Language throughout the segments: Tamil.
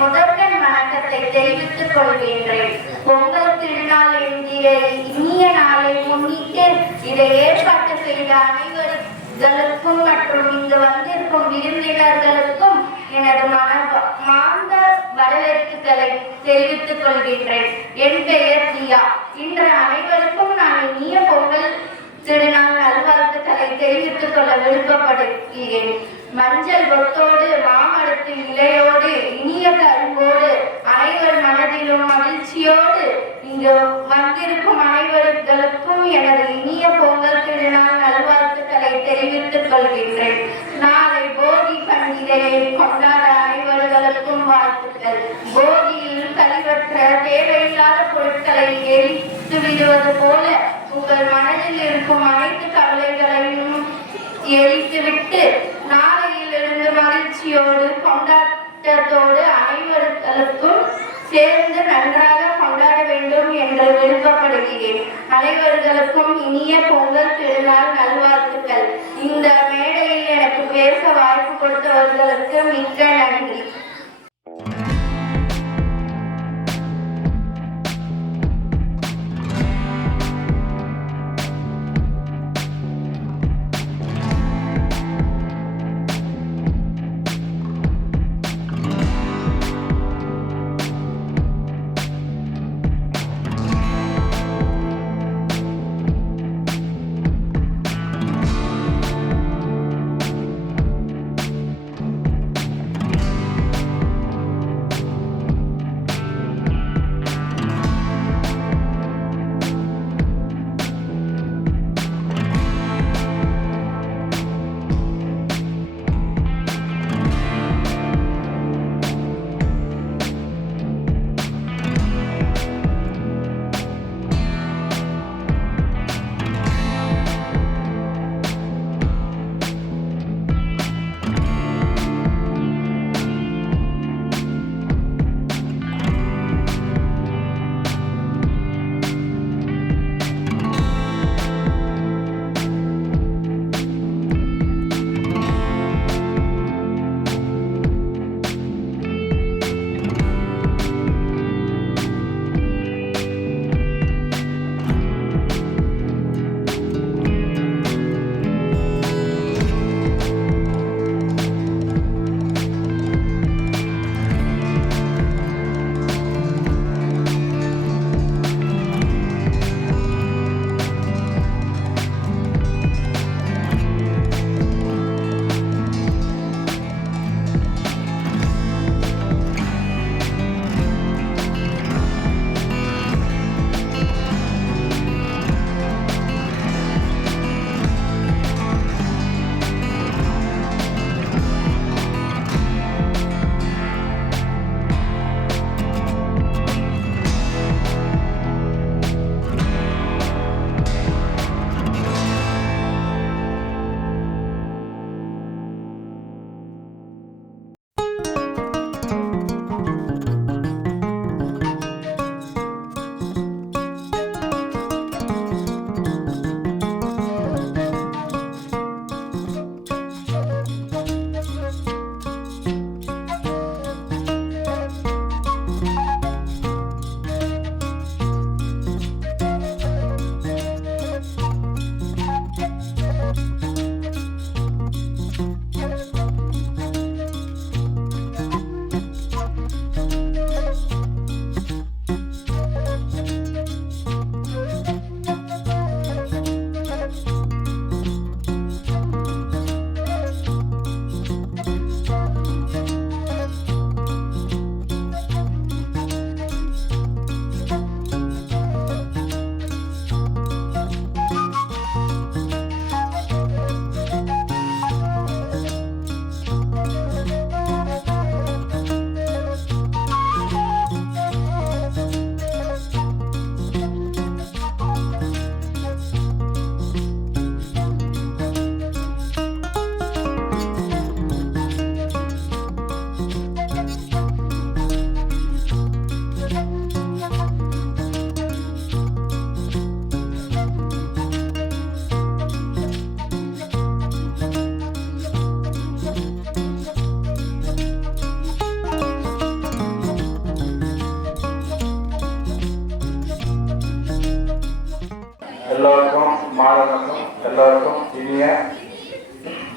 முதற்கண் வணக்கத்தை தெரிவித்துக் கொள்கின்றேன். பொங்கல் திருநாள் என்கிற இனிய நாளை முன்னிட்டு இதை ஏற்பாட்டு செய்த அனைவர்களுக்கும் மற்றும் இங்கு வந்திருக்கும் விருந்தினர்களுக்கும் எனது மார்ந்த வரவேற்புகளை தெரிவித்துக் கொள்கின்றேன். என் பெயர் தியா. இன்று அனைவருக்கும் நான் இனிய பொங்கல் திருநாள் நல்வாழ்த்துக்களை தெரிவித்துக் கொள்ள விருப்பப்படுகிறேன். மஞ்சள் கொத்தோடு மாமரத்தின் இலையோடு இனிய கரும்போடு அனைவர் மனதிலும் மகிழ்ச்சியோடு இங்கு வந்திருக்கும் அனைவர்களுக்கும் எனது இனிய பொங்கல் திருநாள் நல்வாழ்த்துக்களை தெரிவித்துக் கொள்கின்றேன். நாளை போகி பண்டிகையை கொண்டாட அனைவர்களுக்கும் வாழ்த்துக்கள். போகியில் கழிவற்ற தேவையில்லாத பொருட்களை எரித்து விடுவது போல உங்கள் மனதில் இருக்கும் அனைத்து கவலைகளையும் எரித்துவிட்டு நாளையிலிருந்து மகிழ்ச்சியோடு கொண்டாட்டத்தோடு அனைவர்களுக்கும் சேர்ந்து நன்றாக கொண்டாட வேண்டும் என்று விருப்பப்படுகிறேன். அனைவர்களுக்கும் இனிய பொங்கல் திருநாள் நல்வாழ்த்துக்கள். இந்த மேடையில் எனக்கு பேச வாய்ப்பு கொடுத்தவர்களுக்கு மிக்க நன்றி.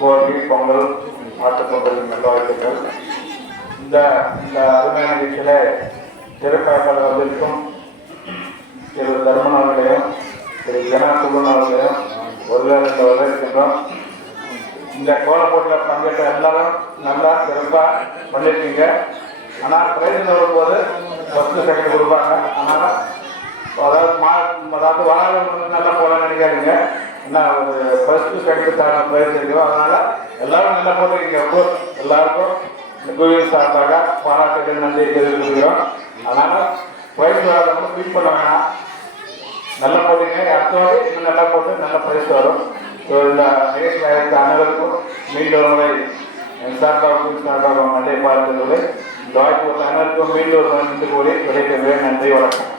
போகி, பொங்கல், மாட்டுப் பொங்கல் நல்வாழ்த்துக்கள். இந்த அருமையான நிகழ்ச்சியில் திரைப்படங்கள் வந்திருக்கும் திரு தர்மன் அவர்களையும் திரு ஜனாசுபன் அவர்களையும் ஒரு வரவேற்கின்றோம். இந்த கோலப்போட்டில் பங்கேற்ற எல்லாரும் நல்லா சிறப்பாக பண்ணியிருக்கீங்க. ஆனால் பிரைஸ் வரும்போது ஃபஸ்ட்டு செகண்ட் கொடுப்பாங்க. ஆனால் அதாவது வாழை நல்லா போட நினைக்காதீங்க. என்ன ஒரு ஃபஸ்ட்டு செகண்ட் தான் பிரைஸ் இருக்கும். அதனால் எல்லாரும் நல்லா போட்டிருக்கீங்க. எல்லாருக்கும் கோவில் சார்பாக பாராட்டுகள் நன்றி தெரிவித்துக்கிறோம். அதனால் பிரைஸ் வராதவங்க ஃபீல் பண்ண வேணாம். நல்லா போட்டீங்க. அடுத்த வாரம் இன்னும் நல்லா போட்டு நல்ல பிரைஸ் வரும். ஸோ இந்த நிகழ்ச்சி அனைவருக்கும் மீண்டும் முறை என் சார்பாக நன்றி பார்த்துள்ளது. இந்த வாய்ப்பு உள்ள அனைவருக்கும் மீண்டும் ஒரு நின்று கூறி விடைபெறுவேன். நன்றி, வணக்கம்.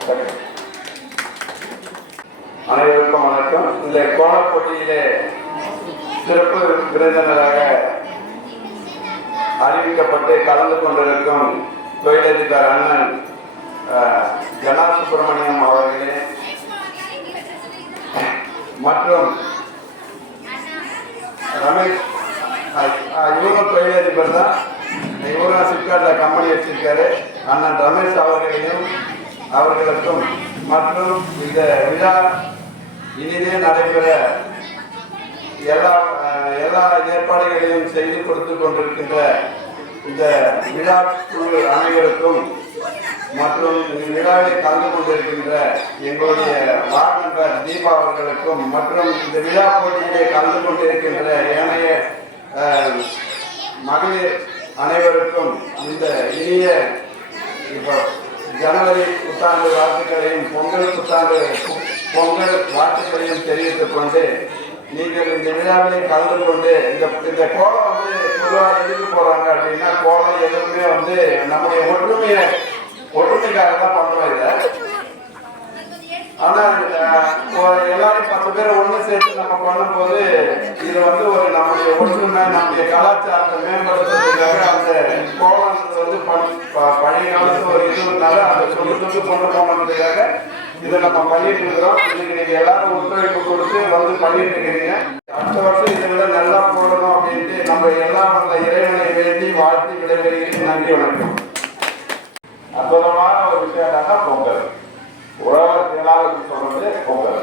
அனைவருக்கும் வணக்கம். இந்த கோலப் போட்டியிலே சிறப்பு விருந்தினராக அறிவிக்கப்பட்டு கலந்து கொண்டிருக்கும் தொழிலதிபர் அண்ணன் ஜனா சுப்பிரமணியம் அவர்களே மற்றும் ரமேஷ், இவரும் தொழிலதிபர் தான், இவரும் சிப்காட்டில் கம்பெனி வச்சிருக்காரு. அண்ணன் ரமேஷ் அவர்களுக்கும் மற்றும் இந்த விழா இனிதே நடைபெற எல்லா ஏற்பாடுகளையும் செய்து கொடுத்து கொண்டிருக்கின்ற இந்த விழா குழு அனைவருக்கும் மற்றும் விழாவில் கலந்து கொண்டிருக்கின்ற எங்களுடைய வார்டு மெம்பர் தீபா அவர்களுக்கும் மற்றும் இந்த விழா போட்டியிலே கலந்து கொண்டிருக்கின்ற ஏனைய மகளிர் அனைவருக்கும் இந்த இனிய ஜனவரி புத்தாண்டு வாழ்த்துக்களையும் பொங்கல் வாழ்த்துக்களையும் தெரிவித்துக் கொண்டு நீங்கள் இந்த விழாவிலே கலந்து கொண்டு இந்த கோலம் பொதுவாக எதுக்கு போறாங்க அப்படின்னா, கோலம் எதுவுமே நம்முடைய ஒற்றுமைக்காக தான் பண்றோம் இதை. ஆனா எல்லாரும் 10 பேர் ஒண்ணு சேர்த்து நம்ம பண்ணும்போது இது ஒரு நம்முடைய ஒற்றுமை, நம்முடைய கலாச்சாரத்தை மேம்படுத்துறதுக்காக அந்த கோலம் பழைய காலத்து ஒரு இதுனால அந்த சொல்லி கொண்டு போனதுக்காக இதை நம்ம பண்ணிட்டு இருக்கிறோம். இன்னைக்கு நீங்க எல்லாரும் ஒத்துழைப்பு கொடுத்து பண்ணிட்டு இருக்கிறீங்க. அடுத்த வருஷம் இதை விட நல்லா போடணும் அப்படின்ட்டு நம்ம எல்லாம் அந்த இறைவனை வேண்டி வாழ்த்து விடைபெறுகிறேன். நன்றி, வணக்கம். அற்புதமான ஒரு விஷயம் என்னன்னா பொங்கல். உழவர் திருநாளுக்கு சொல்றது பொங்கல்,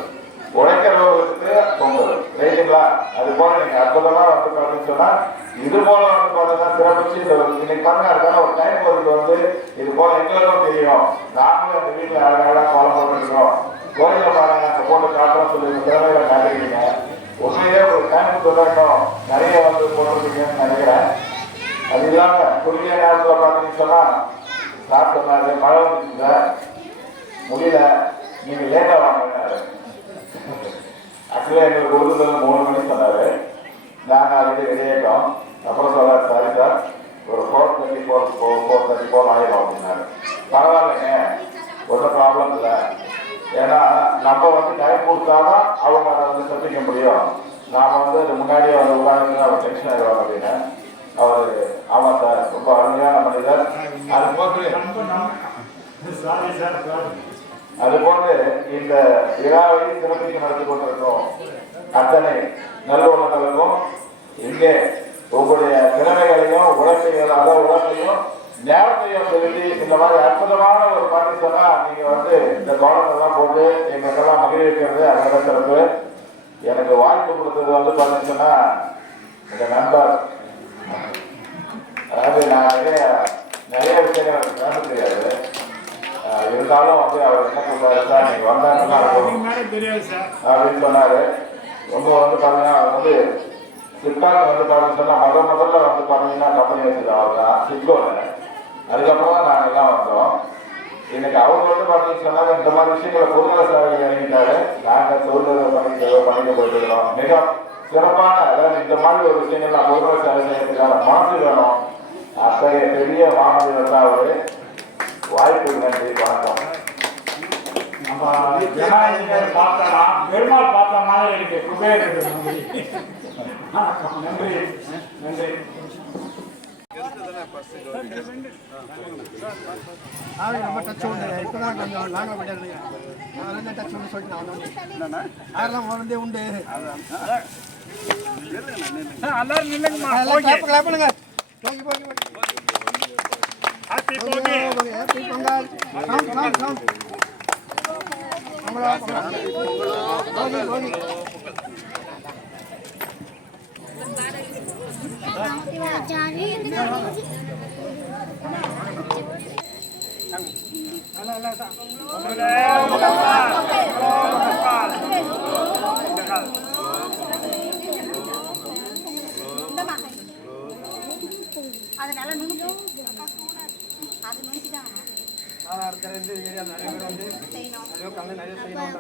உழைக்கிறவர்களுக்கு பொங்கல், ரைட்டுங்களா? அது போல நீங்க அற்புதமா பார்த்தீங்கன்னு சொன்னா இது போல பார்த்தீங்கன்னா சிறப்பிச்சு இன்னைக்கு பாருங்க. அதுக்கான ஒரு டைம் ஒர்க்கு இது போல எங்களுக்கும் தெரியும். நாங்களும் அந்த வீட்டில் அழகாக கோலம் போட்டுருக்கோம். கோயில பாருங்க நாங்கள் போட்டு காட்டுறோம் சொல்லி திறமைகளை காட்டுறீங்க. உண்மையிலே ஒரு டைம் சொல்லணும் நிறைய போட்டுருக்கீங்கன்னு நினைக்கிறேன். அது இல்லாம குறுகிய நேரத்தில் பார்த்தீங்கன்னு சொன்னா சார் சொன்னாரு மழை வந்துச்சுங்க முடியல, நீங்க லேட்டா வாங்கினாரு. ஆக்சுவலா எங்களுக்கு கொடுத்தது 3 மணி சொன்னாரு. நாங்க அதுக்கு வெளியேட்டோம். அப்புறம் சொல்றாரு, சாரி சார் ஒரு 4:34 ஆயிரும் அப்படின்னாரு. பரவாயில்லைங்க, ஒன்றும் ப்ராப்ளம் இல்லை. ஏன்னா நம்ம டைம் கொடுத்தாதான் அவங்க அதை சந்திக்க முடியும். நாம அது முன்னாடியே உட்காந்து அவங்க டென்ஷன் ஆயிடுவாங்க அப்படின்னு. அவரு ஆமா சார் ரொம்ப அருமையான மனிதர். அதுபோன்று இந்த விழாவை சிறப்பித்து நடத்தி கொண்டிருக்கோம் அத்தனை நல்லுள்ளங்களுக்கும் இங்கே உங்களுடைய திறமைகளையும் உழைப்பையும் நேரத்தையும் செலுத்தி இந்த மாதிரி அற்புதமான ஒரு பாட்டி சொன்னா நீங்க இந்த கோலத்தெல்லாம் போட்டு எங்களுக்கெல்லாம் மகிழ்விக்கிறது அதோட சிறப்பு. எனக்கு வாய்ப்பு கொடுத்தது பார்த்தீங்கன்னா இந்த நண்பர், அதாவது நான் நிறைய விஷயங்கள் பேச தெரியாது. இருந்தாலும் அவர் என்ன சொல்றாரு, சார் நீங்க வந்தாங்கன்னா அப்படின்னு சொன்னாரு. ரொம்ப பாத்தீங்கன்னா சிப்காட் பாத்தீங்கன்னு சொன்னா முதல்ல பாத்தீங்கன்னா கம்பெனி வச்சது அவர் தான் சிப்கோல. அதுக்கப்புறம் தான் நாங்கள் எல்லாம் வந்தோம். இன்னைக்கு அவங்க பாத்தீங்கன்னு சொன்னாங்க இந்த மாதிரி விஷயங்களை பொதுநல சேவைகள் இறங்கிட்டாரு. நாங்கள் தொழில் பண்ணிட்டு போயிட்டு இருக்கிறோம். மிக சிறப்பான அதாவது இந்த மாதிரி ஒரு விஷயங்கள் நான் பொதுநல சேவை செய்யறதுக்கான மனசு வேணும். அத்தகைய பெரிய மாணவர்கள் தான் அவரு. வாய்ப்பு நன்றி, வணக்கம். நம்ம பார்த்தா பெருமாள் பார்த்த மாதிரி இருக்கு. குபேரன் நன்றி நன்றி. ரொம்ப டச் உண்டு. இப்போதான் கொஞ்சம் லாங்காக போயிட்டு டச் உண்டு சொல்லிட்டு நான் அதெல்லாம் உண்டு. எல்லாரும் நில்லுங்கம்மா. எல்லாம் ஓகே. clap பண்ணுங்க. போகி, போகி, போகி. ஹாப்பி போகி. போகி, happy பொங்கல். Count. நம்மளா போகி, போகி. அதனால நுணுக்கு அது நுணுக்கிதான் நான் இருக்கிற இந்த ஏரியா நிறைய பேர் வந்து நிறைய செய்யணும்.